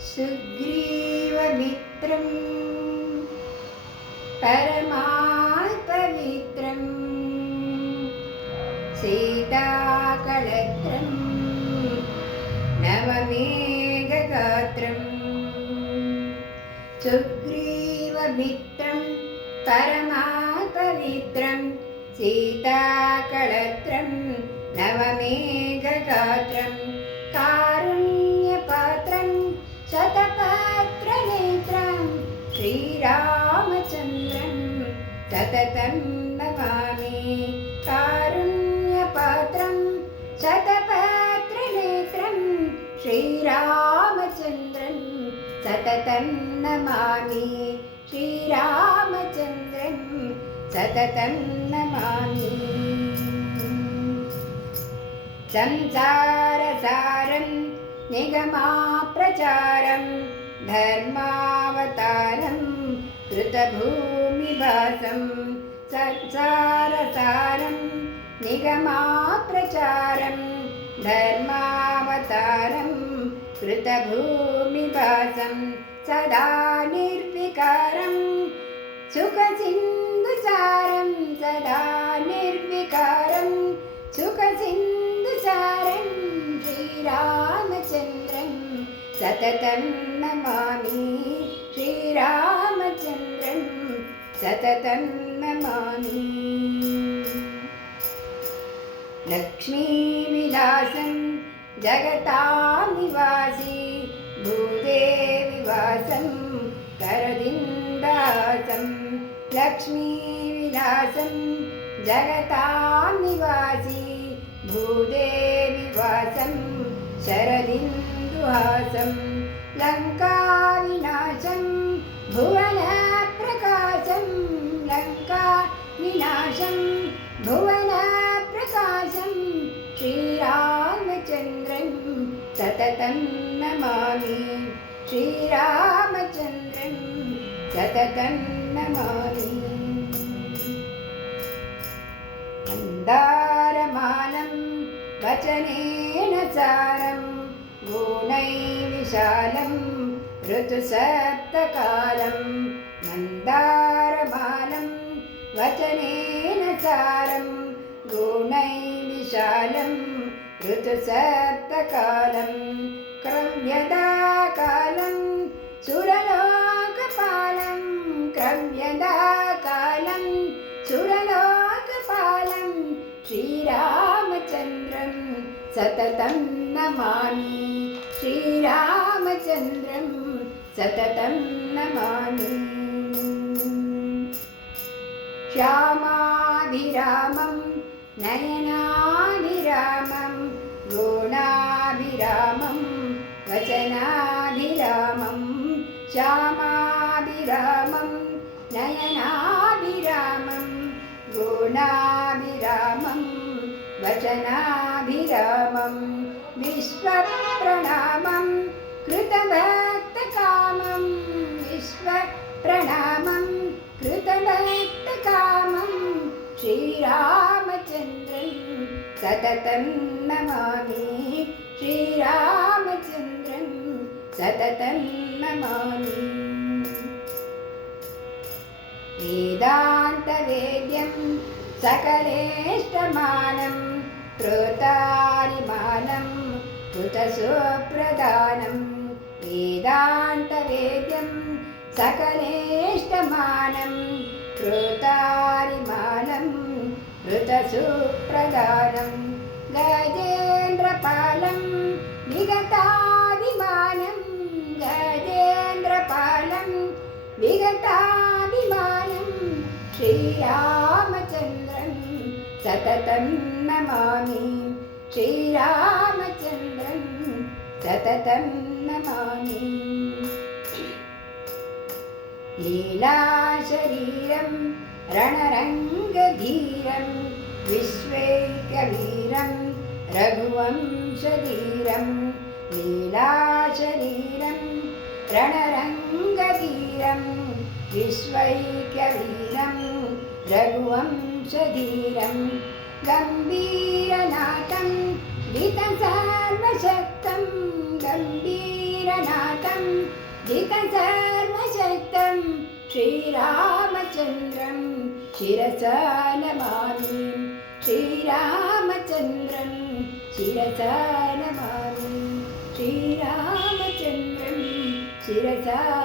सुग्रीवमित्रं परमात्पवित्रं सीताकळत्रं नवमेघगात्रं सुग्रीवमित्रं परमात्पवित्रं सीताकळत्रं नवमेघगात्रं कारुण्यपात्रं शतपत्रनेत्रं श्रीरामचन्द्रं सततं नमामि। कारुण्यपात्रं शतपत्रनेत्रं श्रीरामचन्द्रं सततं नमामि। श्रीरामचन्द्रं सततं नमामि। संसारसारं निगमाप्रचारं धर्मावतारं कृतभूमिभासं संसारसारं निगमाप्रचारं धर्मावतारं कृतभूमिभासं सदा निर्विकारं सुखसिन्धुसारं सदा निर्विकारं सुखसिन्धुसारं श्रीरामचन्द्रं सततं नमामि। श्रीरामचन्द्रं सततं नमामि। लक्ष्मीविलासं जगतां निवासी भूदेविवासं करदिन्दासं लक्ष्मीविलासं जगतां निवासी भूदेविवासं शरदिन्दुहासं लङ्काविनाशं भुवनप्रकाशं लङ्काविनाशं भुवनप्रकाशं श्रीरामचन्द्रं सततं नमामि। श्रीरामचन्द्रं सततं नमामि। मन्दारमालं वचनेन सारं गुणैर्विशालं ऋतुसप्तकालं मन्दारमालं वचनेन सारं गुणैर्विशालं ऋतुसप्तकालं क्रव्यदाकालं सुरलोकपालं क्रव्यदाकालं सुरलोकपालं श्रीरामचन्द्रं सततं नमामि। श्रीरामचन्द्रं सततं नमामि। श्यामाभिरामं नयनाभिरामं गुणाभिरामं वचनाभिरामं श्यामाभिरामं नयनाभिरामं गुणाभिरामं वचनाभिरामं विश्वप्रणामं कृतभक्तकामं विश्वप्रणामं कृतभक्तकामं श्रीरामचन्द्रं सततं नमामि। श्रीरामचन्द्रं सततं नमामि। वेदान्तवेद्यं सकलेष्टमानं कृतारिमानं कृतसुप्रदानं वेदान्तवेद्यं सकलेष्टमानं कृतारिमानं कृतसुप्रदानं गजेन्द्रपालं विगताभिमानं गजेन्द्रपालं विगताभिमानं श्रीरामचन्द्रं सततं नमामि। श्रीरामचन्द्रं सततं नमामि। लीलाशरीरं रणरङ्गधीरं विश्वैकवीरं रघुवंशधीरं लीलाशरीरं रणरङ्गधीरं विश्वैकवीरं रघुवंशधीरं गम्भीरनाथं वितसर्वशक्तं गम्भीर वीरनाथं जितसर्वशक्तं श्रीरामचन्द्रं शिरसा नमामि श्रीरामचन्द्रं शिरसा नमामि श्रीरामचन्द्रं शिरसा